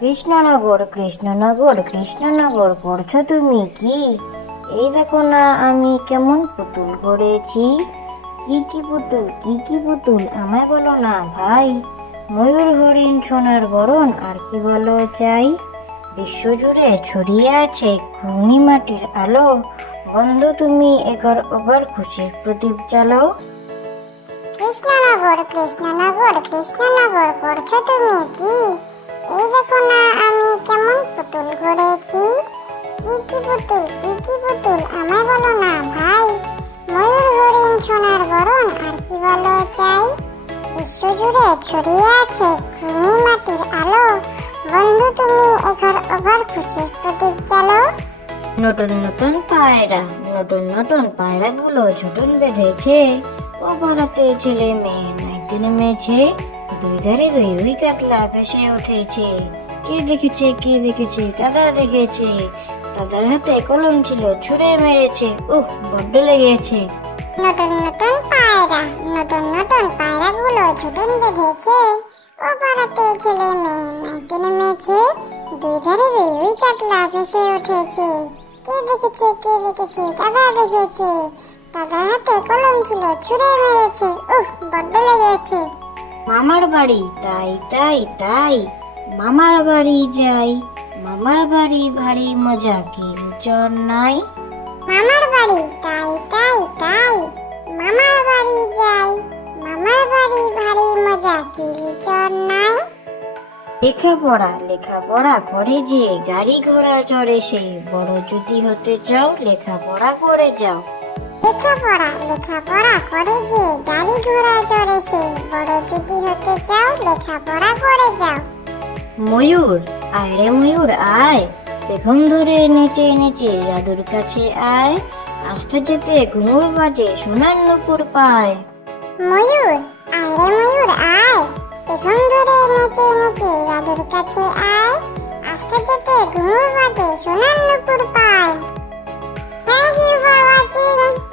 কৃষ্ণনগর কৃষ্ণনগর কৃষ্ণনগর করছো তুমি কি? এই দেখো না আমি কেমন পুতুল গড়েছি। কি কি পুতুল, কি কি পুতুল আমায় বলো না ভাই। ময়ূর হরিণ সোনার বরণ আর কি বলো চাই। বিশ্বজুড়ে ছড়িয়ে আছে ঘূর্ণি মাটির আলো। বন্ধু তুমি এঘর ওঘর খুশির প্রদীপ জ্বালাও। কৃষ্ণনগর কৃষ্ণনগর কৃষ্ণনগর করছো তুমি কি? এই দেখো না আমি কেমন পুতুল গড়েছি। কি কি পুতুল, কি কি পুতুল আমায় বলো না ভাই। ময়ূর হরিণ সোনার বরণ আর কি বলো চাই। বিশ্বজুড়ে ছড়িয়ে আছে ঘূর্ণি মাটির আলো। বন্ধু তুমি এঘর ওঘর খুশির প্রদীপ জ্বালাও। নতুন নতুন পায়রা, নতুন নতুন পায়রাগুলো ঝুটুন বেঁধেছে। ও পাড়াতে ছেলে মেয়ে নাইতে নেমেছে। দুই ধারে দুই রুই কাতলা ভেসে উঠেছে। কে দেখেছে, কে দেখেছে, দাদা দেখেছে। দাদার হাতে কলম ছিল, ছুঁড়ে মেরেছে। বড্ড লেগেছে। নতুন নতুন পায়রা, নতুন নতুন পায়রাগুলো ঝুটুন বেঁধেছে। ও পাড়াতে ছেলে মেয়ে নাইতে নেমেছে। দুই ধারে দুই রুই কাতলা ভেসে উঠেছে। কে দেখেছে, কে দেখেছে, দাদা দেখেছে। দাদার হাতে কলম ছিল, ছুঁড়ে মেরেছে। বড্ড লেগেছে। মামার বাড়ি তাই তাই তাই, মামার বাড়ি যাই। মামার বাড়ি ভারী মজা, কি চর নাই। মামার বাড়ি তাই তাই তাই, মামার বাড়ি যাই। মামার বাড়ি ভারী মজা, কি চর নাই। লেখাপড়া করে যে গাড়ি ঘোড়া চড়ে সে। বড় যদি হতে চাও লেখাপড়া করে যাও। লেখাপড়া করে যে গাড়ি ঘোড়া চড়ে সে। বড় যদি হতে চাও লেখাপড়া করে যাও। ময়ূর আয় রে ময়ূর আয়, পেখম ধরে নেচে নেচে জাদুর কাছে আয়। আসতে যেতে ঘুঙুর বাজে সোনার নুপুর পায়। ময়ূর আয় রে ময়ূর আয়, পেখম ধরে নেচে নেচে জাদুর কাছে আয়। আসতে যেতে ঘুঙুর বাজে সোনার নুপুর পায়। Thank you for watching.